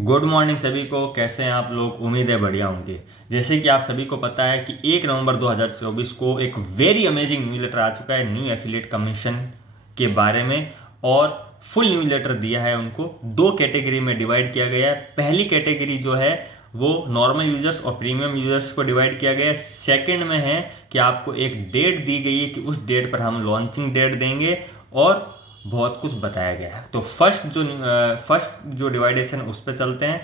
Good morning सभी को। कैसे हैं आप लोग? उम्मीद है बढ़िया होंगे। जैसे कि आप सभी को पता है कि 1 नवंबर 2024 को एक वेरी अमेजिंग न्यूज़ लेटर आ चुका है न्यू एफिलिएट कमीशन के बारे में। और फुल न्यूज़ लेटर दिया है उनको। दो कैटेगरी में डिवाइड किया गया है। पहली कैटेगरी जो है वो नॉर्मल यूजर्स और प्रीमियम यूजर्स को डिवाइड किया गया है। सेकंड में है कि आपको एक डेट दी गई है कि उस डेट पर हम लॉन्चिंग डेट देंगे और बहुत कुछ बताया गया है। तो फर्स्ट जो डिवाइडेशन उस पर चलते हैं।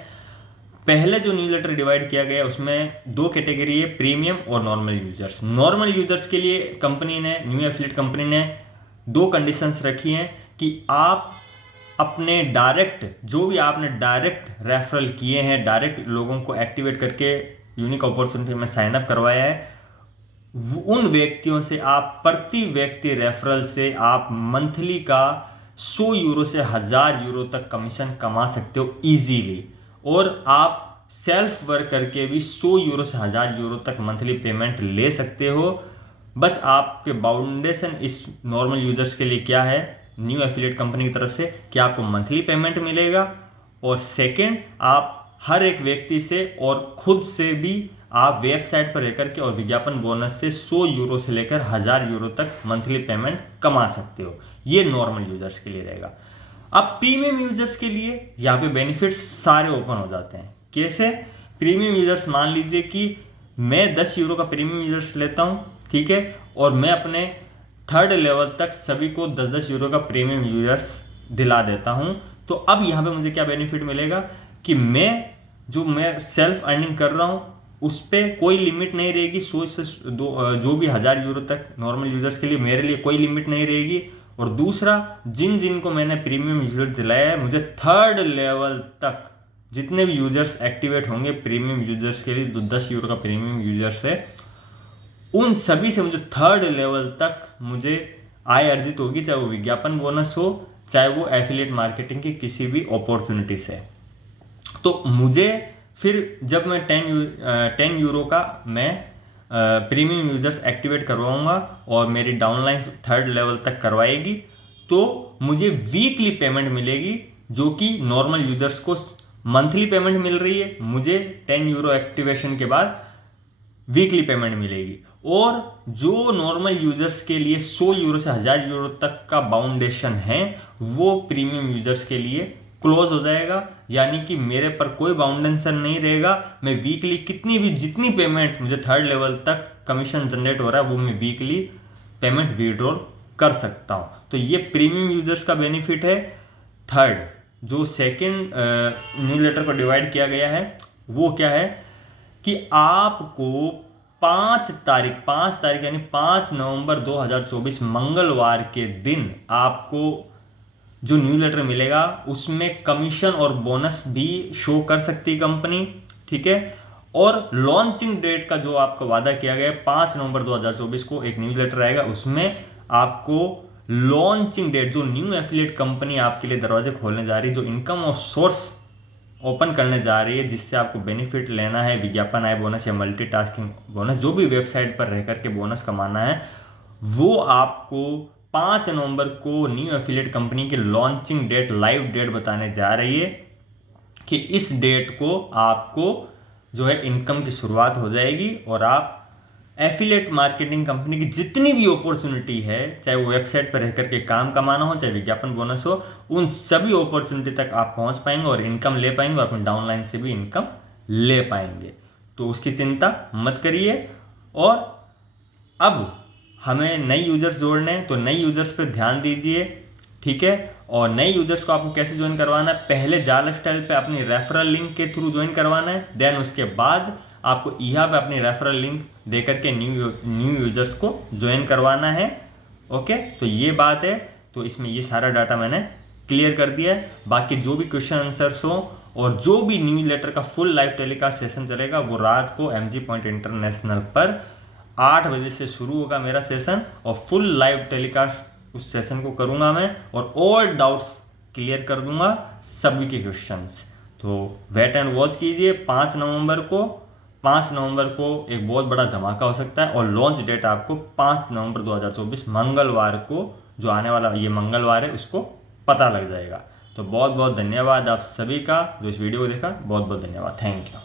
पहले जो न्यूज़ लेटर डिवाइड किया गया है उसमें दो कैटेगरी है, प्रीमियम और नॉर्मल यूजर्स। नॉर्मल यूजर्स के लिए कंपनी ने, न्यू एफिलिएट कंपनी ने दो कंडीशंस रखी हैं कि आप अपने डायरेक्ट, जो भी आपने डायरेक्ट रेफरल किए हैं, डायरेक्ट लोगों को एक्टिवेट करके यूनिक अपॉर्चुनिटी में साइन अप करवाया है, उन व्यक्तियों से आप प्रति व्यक्ति रेफरल से आप मंथली का 100 यूरो से 1000 यूरो तक कमीशन कमा सकते हो इजीली। और आप सेल्फ वर्क करके भी 100 यूरो से 1000 यूरो तक मंथली पेमेंट ले सकते हो। बस आपके बाउंडेशन इस नॉर्मल यूजर्स के लिए क्या है न्यू एफिलिएट कंपनी की तरफ से कि आपको मंथली पेमेंट मिलेगा। और सेकेंड, आप हर एक व्यक्ति से और खुद से भी आप वेबसाइट पर रहकर के और विज्ञापन बोनस से 100 यूरो से लेकर 1000 यूरो तक मंथली पेमेंट कमा सकते हो। ये नॉर्मल यूजर्स के लिए रहेगा। अब प्रीमियम यूजर्स के लिए यहाँ पे बेनिफिट्स सारे ओपन हो जाते हैं। कैसे? प्रीमियम यूजर्स, मान लीजिए कि मैं 10 यूरो का प्रीमियम यूजर्स लेता हूँ, ठीक है, और मैं अपने थर्ड लेवल तक सभी को 10-10 यूरो का प्रीमियम यूजर्स दिला देता हूँ। तो अब यहाँ पे मुझे क्या बेनिफिट मिलेगा कि मैं सेल्फ अर्निंग कर रहा हूँ उस पर कोई लिमिट नहीं रहेगी। 100 से जो भी 1000 यूरो तक नॉर्मल यूजर्स के लिए मेरे लिए कोई लिमिट नहीं रहेगी। और दूसरा, जिनको मैंने प्रीमियम यूजर दिलाया है, मुझे थर्ड लेवल तक जितने भी यूजर्स एक्टिवेट होंगे प्रीमियम यूजर्स के लिए, 10 यूरो का प्रीमियम यूजर्स है, उन सभी से मुझे थर्ड लेवल तक मुझे आय अर्जित होगी, चाहे वो विज्ञापन बोनस हो, चाहे वो एफिलिएट मार्केटिंग की किसी भी अपॉर्चुनिटी से। तो मुझे फिर जब मैं 10 यूरो का मैं प्रीमियम यूजर्स एक्टिवेट करवाऊंगा और मेरी डाउनलाइन थर्ड लेवल तक करवाएगी, तो मुझे वीकली पेमेंट मिलेगी, जो कि नॉर्मल यूजर्स को मंथली पेमेंट मिल रही है, मुझे 10 यूरो एक्टिवेशन के बाद वीकली पेमेंट मिलेगी। और जो नॉर्मल यूजर्स के लिए 100 यूरो से 1000 यूरो तक का बाउंडेशन है, वो प्रीमियम यूजर्स के लिए क्लोज हो जाएगा। यानी कि मेरे पर कोई बाउंडेशन नहीं रहेगा। मैं वीकली जितनी पेमेंट मुझे थर्ड लेवल तक कमीशन जनरेट हो रहा है वो मैं वीकली पेमेंट विड्रॉल कर सकता हूं। तो ये प्रीमियम यूजर्स का बेनिफिट है। थर्ड, जो सेकेंड न्यूज़ लेटर को डिवाइड किया गया है वो क्या है कि आपको 5 तारीख यानी 5 नवंबर 2024 मंगलवार के दिन आपको जो न्यूज़ लेटर मिलेगा उसमें कमीशन और बोनस भी शो कर सकती है कंपनी, ठीक है। और लॉन्चिंग डेट का जो आपको वादा किया गया है 5 नवंबर 2024 को एक न्यूज़ लेटर आएगा, उसमें आपको लॉन्चिंग डेट, जो न्यू एफिलिएट कंपनी आपके लिए दरवाजे खोलने जा रही है, जो इनकम ऑफ सोर्स ओपन करने जा रही है, जिससे आपको बेनिफिट लेना है, विज्ञापन आय बोनस या मल्टीटास्किंग बोनस, जो भी वेबसाइट पर रह करके बोनस कमाना है, वो आपको 5 नवंबर को न्यू एफिलिएट कंपनी की लॉन्चिंग डेट, लाइव डेट बताने जा रही है कि इस डेट को आपको जो है इनकम की शुरुआत हो जाएगी और आप एफिलिएट मार्केटिंग कंपनी की जितनी भी अपॉर्चुनिटी है, चाहे वो वेबसाइट पर रहकर के काम कमाना हो, चाहे विज्ञापन बोनस हो, उन सभी अपॉर्चुनिटी तक आप पहुंच पाएंगे और इनकम ले पाएंगे और अपने डाउनलाइन से भी इनकम ले पाएंगे। तो उसकी चिंता मत करिए। और अब हमें नए यूजर्स जोड़ने हैं, तो नए यूजर्स पे ध्यान दीजिए, ठीक है। और नए यूजर्स को आपको कैसे ज्वाइन करवाना है? पहले जाला स्टाइल पे अपनी रेफरल लिंक के थ्रू ज्वाइन करवाना है। देन उसके बाद आपको यहाँ पे अपनी रेफरल लिंक देकर के न्यू यूजर्स को ज्वाइन करवाना है। ओके, तो ये बात है। तो इसमें ये सारा डाटा मैंने क्लियर कर दिया है। बाकी जो भी क्वेश्चन आंसर्स हो और जो भी न्यूज़ लेटर का फुल लाइव टेलीकास्ट सेशन चलेगा वो रात को MG पॉइंट इंटरनेशनल पर 8 बजे से शुरू होगा मेरा सेशन, और फुल लाइव टेलीकास्ट उस सेशन को करूंगा मैं और ऑल डाउट्स क्लियर कर दूंगा, सभी के क्वेश्चंस। तो वेट एंड वॉच कीजिए। 5 नवंबर को एक बहुत बड़ा धमाका हो सकता है और लॉन्च डेट आपको 5 नवंबर 2024 मंगलवार को, जो आने वाला ये मंगलवार है, उसको पता लग जाएगा। तो बहुत बहुत धन्यवाद आप सभी का जो इस वीडियो को देखा, बहुत बहुत धन्यवाद, थैंक यू।